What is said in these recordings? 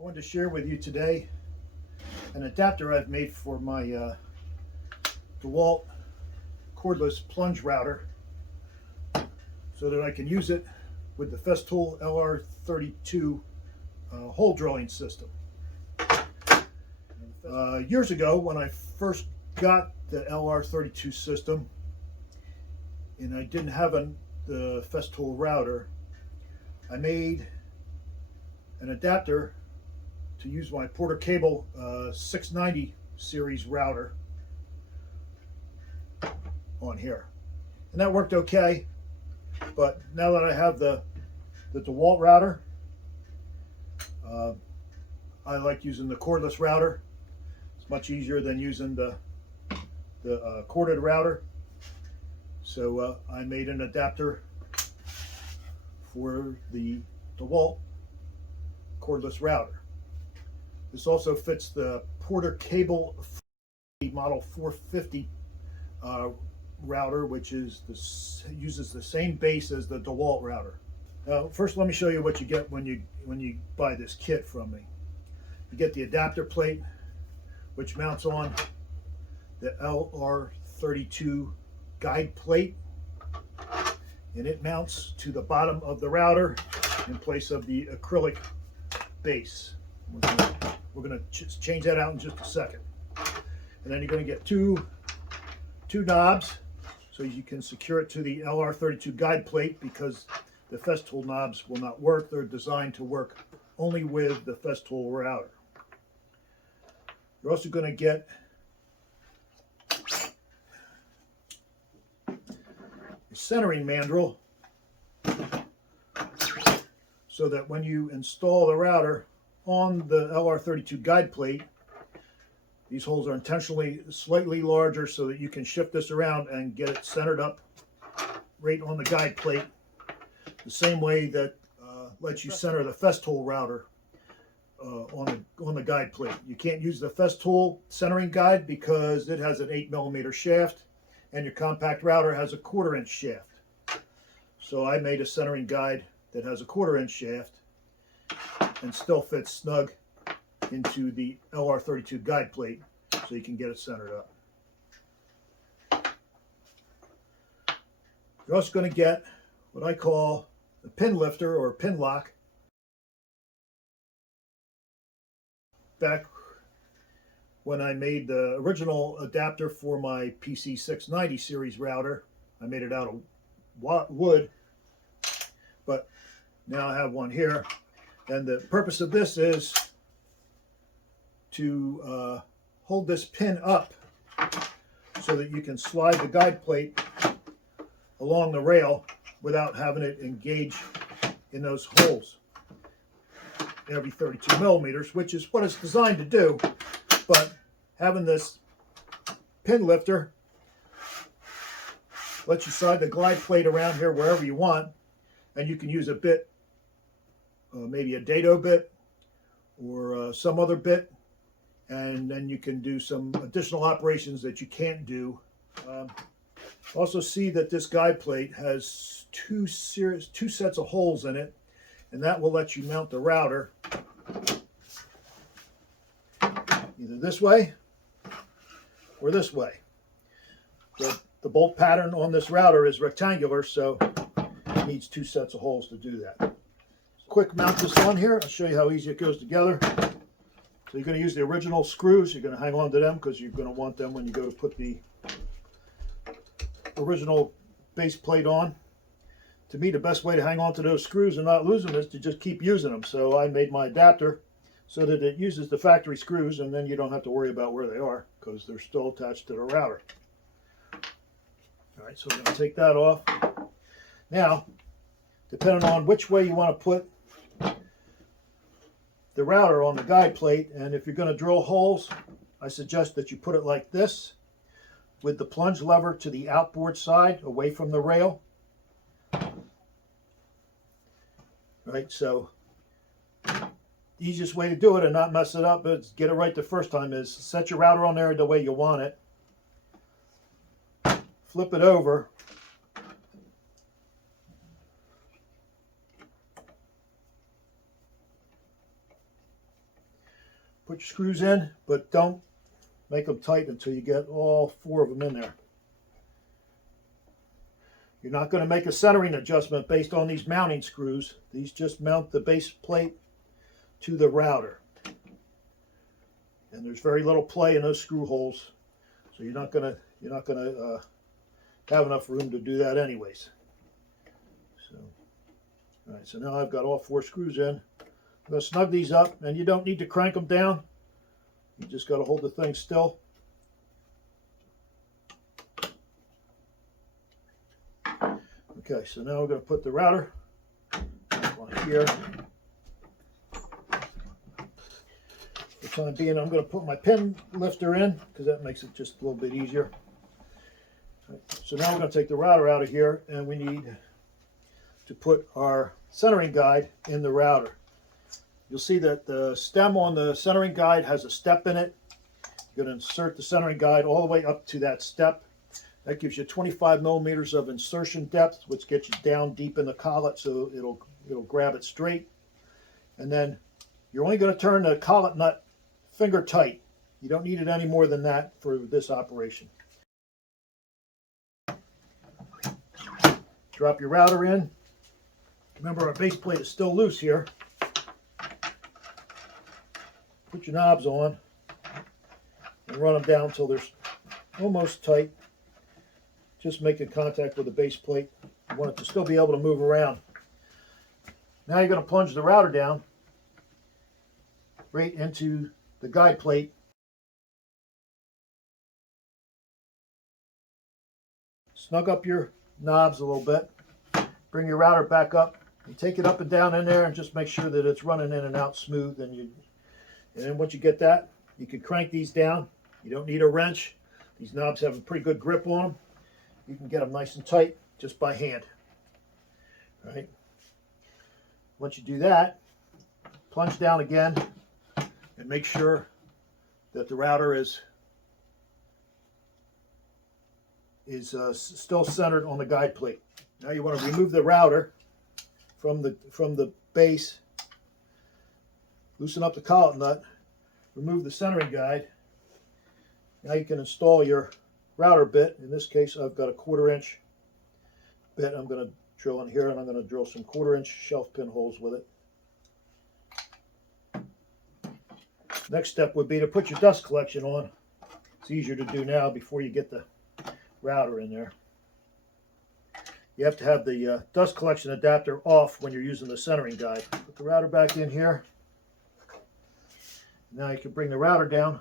I wanted to share with you today an adapter I've made for my DeWalt cordless plunge router so that I can use it with the Festool LR32 hole drilling system. Years ago, when I first got the LR32 system and I didn't have the Festool router, I made an adapter to use my Porter Cable 690 series router on here, and that worked okay. But now that I have the DeWalt router, I like using the cordless router. It's much easier than using the corded router. So I made an adapter for the DeWalt cordless router. This also fits the Porter Cable model 450 router, which is uses the same base as the DeWalt router. Now, first, let me show you what you get when you buy this kit from me. You get the adapter plate, which mounts on the LR32 guide plate, and it mounts to the bottom of the router in place of the acrylic base. We're going to change that out in just a second. And then you're going to get two knobs so you can secure it to the LR32 guide plate, because the Festool knobs will not work. They're designed to work only with the Festool router. You're also going to get a centering mandrel so that when you install the router on the LR32 guide plate, these holes are intentionally slightly larger so that you can shift this around and get it centered up right on the guide plate, the same way that lets you center the Festool router on the guide plate. You can't use the Festool centering guide because it has an 8mm shaft, and your compact router has a 1/4 inch shaft. So I made a centering guide that has a 1/4 inch shaft and still fits snug into the LR32 guide plate, so you can get it centered up. You're also going to get what I call a pin lifter or pin lock. Back when I made the original adapter for my PC 690 series router, I made it out of wood, but now I have one here. And the purpose of this is to hold this pin up so that you can slide the guide plate along the rail without having it engage in those holes every 32mm, which is what it's designed to do. But having this pin lifter lets you slide the glide plate around here wherever you want, and you can use a bit, maybe a dado bit or some other bit, and then you can do some additional operations that you can't do. Also see that this guide plate has two sets of holes in it, and that will let you mount the router either this way or this way. The bolt pattern on this router is rectangular, so it needs two sets of holes to do that. Quick mount this on here. I'll show you how easy it goes together. So you're going to use the original screws. You're going to hang on to them because you're going to want them when you go to put the original base plate on. To me, the best way to hang on to those screws and not lose them is to just keep using them. So I made my adapter so that it uses the factory screws, and then you don't have to worry about where they are because they're still attached to the router. All right, so we're going to take that off. Now, depending on which way you want to put the router on the guide plate, and if you're going to drill holes, I suggest that you put it like this, with the plunge lever to the outboard side, away from the rail. Right, so the easiest way to do it and not mess it up, but get it right the first time, is set your router on there the way you want it. Flip it over. Put your screws in, but don't make them tight until you get all 4 of them in there. You're not going to make a centering adjustment based on these mounting screws. These just mount the base plate to the router. And there's very little play in those screw holes, so you're not gonna have enough room to do that anyways. So, all right. So now I've got all 4 screws in. I'm going to snug these up, and you don't need to crank them down. You just got to hold the thing still. Okay, so now we're going to put the router on here. For the time being, I'm going to put my pin lifter in because that makes it just a little bit easier. Right, so now we're going to take the router out of here, and we need to put our centering guide in the router. You'll see that the stem on the centering guide has a step in it. You're going to insert the centering guide all the way up to that step. That gives you 25 millimeters of insertion depth, which gets you down deep in the collet so it'll grab it straight. And then you're only going to turn the collet nut finger tight. You don't need it any more than that for this operation. Drop your router in. Remember, our base plate is still loose here. Put your knobs on and run them down until they're almost tight. Just making contact with the base plate. You want it to still be able to move around. Now you're going to plunge the router down right into the guide plate. Snug up your knobs a little bit. Bring your router back up. You take it up and down in there and just make sure that it's running in and out smooth. And then once you get that, you can crank these down. You don't need a wrench. These knobs have a pretty good grip on them. You can get them nice and tight just by hand. All right. Once you do that, plunge down again and make sure that the router is still centered on the guide plate. Now you want to remove the router from the base, loosen up the collet nut, remove the centering guide. Now you can install your router bit. In this case, I've got a 1/4 inch bit. I'm going to drill in here, and I'm going to drill some 1/4 inch shelf pin holes with it. Next step would be to put your dust collection on. It's easier to do now before you get the router in there. You have to have the dust collection adapter off when you're using the centering guide. Put the router back in here. Now you can bring the router down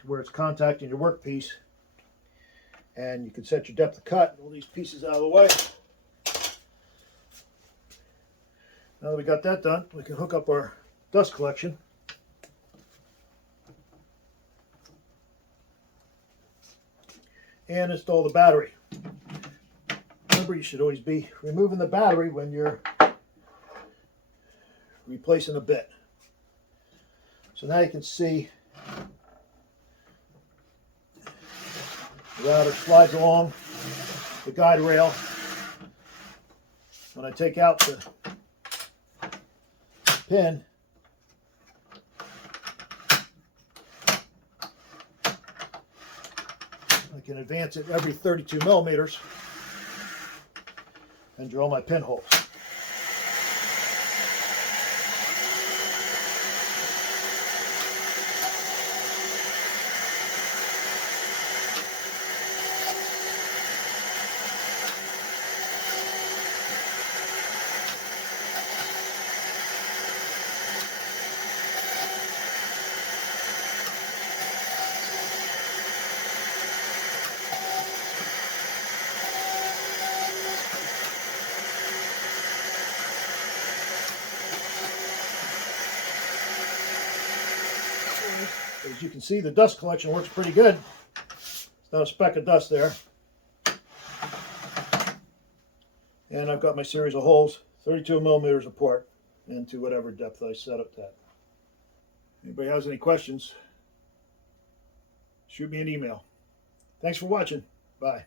to where it's contacting your workpiece, and you can set your depth of cut. All these pieces out of the way. Now that we got that done, we can hook up our dust collection. And install the battery. Remember, you should always be removing the battery when you're replacing a bit. So now you can see the router slides along the guide rail. When I take out the pin, I can advance it every 32 millimeters and drill my pinholes. As you can see, the dust collection works pretty good. It's not a speck of dust there. And I've got my series of holes 32 millimeters apart into whatever depth I set up that. Anybody has any questions, shoot me an email. Thanks for watching. Bye.